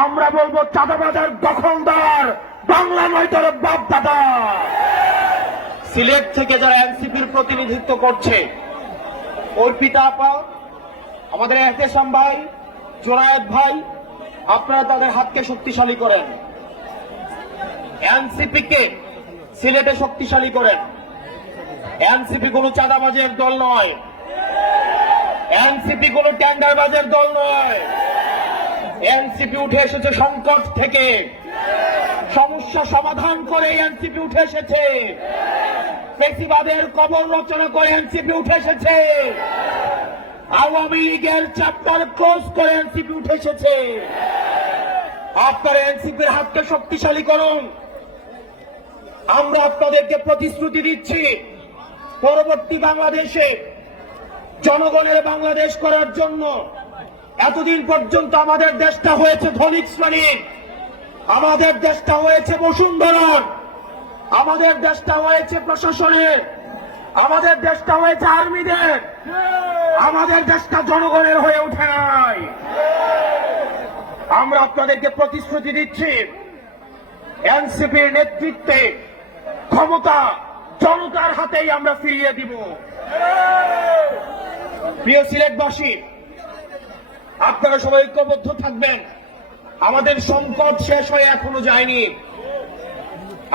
আমরা বলব চাঁদাবাজার দখলদার, বাংলা নয় তোর বাপ দাদা সিলেট থেকে যারা এনসিপির প্রতিনিধিত্ব করছে, অর্পিতা আপা, আমাদের এহতেশাম ভাই, জোনায়েদ ভাই, আপনারা তাদের হাতকে শক্তিশালী করেন। এনসিপি কে সিলেটে শক্তিশালী করেন। এনসিপি কোনো চাঁদাবাজের দল নয়। এনসিপি কোনো টেন্ডারবাজের দল নয়। এনসিপি উঠে এসেছে সংকট থেকে। সমস্যা সমাধান করে এনসিপি উঠে এসেছে। পেশিবাদের কবর রচনা করে এনসিপি উঠে এসেছে। আওয়ামী লীগের চ্যাপ্টার ক্লোজ করে এনসিপি উঠে এসেছে। আপনারা এনসিপির হাতকে শক্তিশালী করুন। আমরা আপনাদেরকে প্রতিশ্রুতি দিচ্ছি, পরবর্তী বাংলাদেশে, জনগণের বাংলাদেশ করার জন্য। এতদিন পর্যন্ত আমাদের দেশটা হয়েছে ধনিক শ্রেণির। আমাদের দেশটা হয়েছে বসুন্ধরার। আমাদের দেশটা হয়েছে প্রশাসনের। আমাদের দেশটা হয়েছে আর্মিদের। আমাদের দেশটা জনগণের হয়ে ওঠে নাই। আমরা আপনাদেরকে প্রতিশ্রুতি দিচ্ছি, এনসিপির নেতৃত্বে ক্ষমতা জনতার হাতেই আমরা ফিরিয়ে দিব। প্রিয় সিলেটবাসী আপনারা সবাই ঐক্যবদ্ধ থাকবেন। আমাদের সংকট শেষ হয়ে এখনও যায়নি।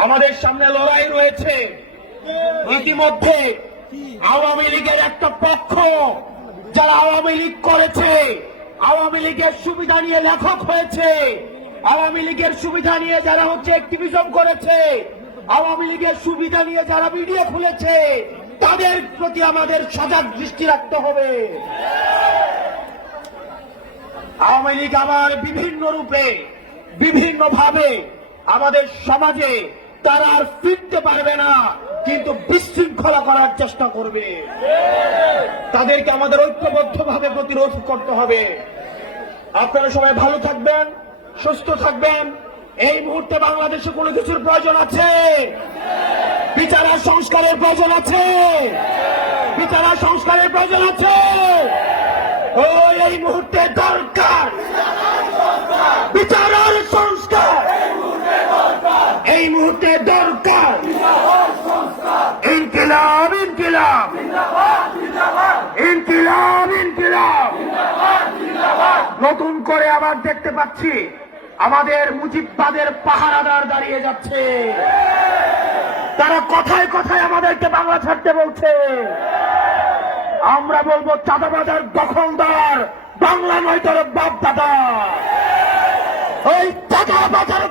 আমাদের সামনে লড়াই রয়েছে। ইতিমধ্যে আওয়ামী লীগের একটা পক্ষ, যারা আওয়ামী লীগ করেছে, আওয়ামী লীগের সুবিধা নিয়ে লেখক হয়েছে। আওয়ামী লীগের সুবিধা নিয়ে যারা হচ্ছে অ্যাক্টিভিজম করেছে, আওয়ামী লীগের সুবিধা নিয়ে যারা ভিডিও খুলেছে, তাদের প্রতি আমাদের সজাগ দৃষ্টি রাখতে হবে। আওয়ামী লীগ আবার বিভিন্ন রূপে বিভিন্ন ভাবে আমাদের সমাজে তারা আর ফিরতে পারবে না, কিন্তু বিশৃঙ্খলা করার চেষ্টা করবে। তাদেরকে আমাদের ঐক্যবদ্ধভাবে প্রতিরোধ করতে হবে। আপনারা সবাই ভালো থাকবেন, সুস্থ থাকবেন। এই মুহূর্তে বাংলাদেশে কোনো কিছুর প্রয়োজন আছে? বিচারার সংস্কারের প্রয়োজন আছে? বিচারার সংস্কারের প্রয়োজন আছে ও এই মুহূর্তে দরকার বিচারার সংস্কার এই মুহূর্তে দরকার ইনকিলাব ইনকিলাব ইনকিলাব ইনকিলাব। নতুন করে আবার দেখতে পাচ্ছি, আমাদের মুজিববাদের পাহারাদার দাঁড়িয়ে যাচ্ছে। তারা কথায় কথায় আমাদেরকে বাংলা ছাড়তে বলছে। আমরা বলব, চাঁদাবাজার দখলদার, বাংলা নয় তোর বাপ দাদা ওই চাঁদাবাজার